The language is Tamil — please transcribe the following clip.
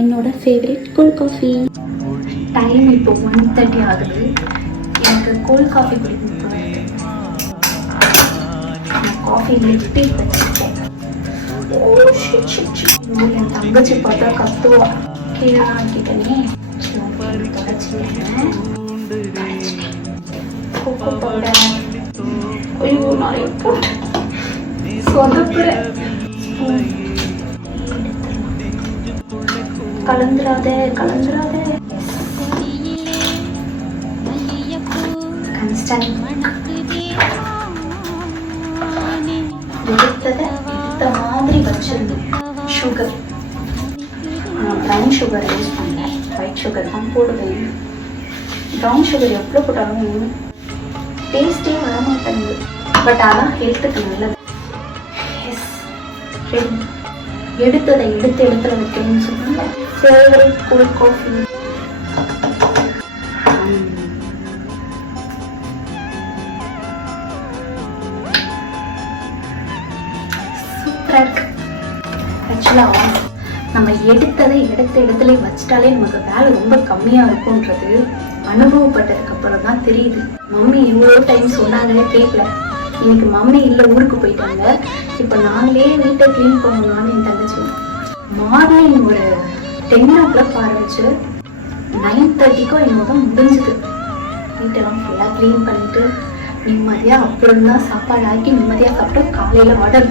என்னோட ஃபேவரட் கோல்ட் காஃபி. டைம் இப்போ 1:30 ஆகுது. எனக்கு கோல்ட் காஃபி பிடிக்கும். நான் காஃபி லிப்பி வச்சுட்டேன். என் தங்கச்சி பார்த்தா கத்துவா. கீழே ஆக்கிட்டனே தொடச்சிட்டேன். கொக்கோ பவுடர் ஐயோ நிறைய போட்டு சொதப்புறேன். கலந்துராத கலந்துராத. எடுத்த மாதிரி வச்சிருந்து சுகர், ப்ரௌன் சுகர் யூஸ் பண்ணேன். ஒயிட் சுகர் தான் போடுவேன். ப்ரௌன் சுகர் எவ்வளோ போட்டாலும் டேஸ்டே வர மாட்டேங்குது. பட் அதான் ஹெல்த்துக்கு நல்லது. எடுத்ததை எடுத்து இடத்துல வைக்கணும்னு சொன்னாங்க. Favourite cold coffee. சூப்பராக இருக்கு. ஆக்சுவலாக நம்ம எடுத்ததை எடுத்த இடத்துல வச்சிட்டாலே நமக்கு வேலை ரொம்ப கம்மியாக இருக்கும்ன்றது அனுபவப்பட்டதுக்கு அப்புறம் தான் தெரியுது. மம்மி இவ்வளோ டைம் சொன்னாங்களே கேட்கல. இன்னைக்கு மம்மி இல்லை, ஊருக்கு போயிட்டாங்க. இப்போ நாங்களே வீட்டை க்ளீன் பண்ணணும்னு என் தங்கச்சி மார்னிங் ஒரு 10 o'clock ஆரம்பிச்சு 9:30 என்னோட முடிஞ்சுது. வீட்டெல்லாம் ஃபுல்லாக க்ளீன் பண்ணிட்டு நிம்மதியாக அப்புறம் தான் சாப்பாடு ஆக்கி நிம்மதியாக சாப்பிட்டு காலையில் ஆர்டர்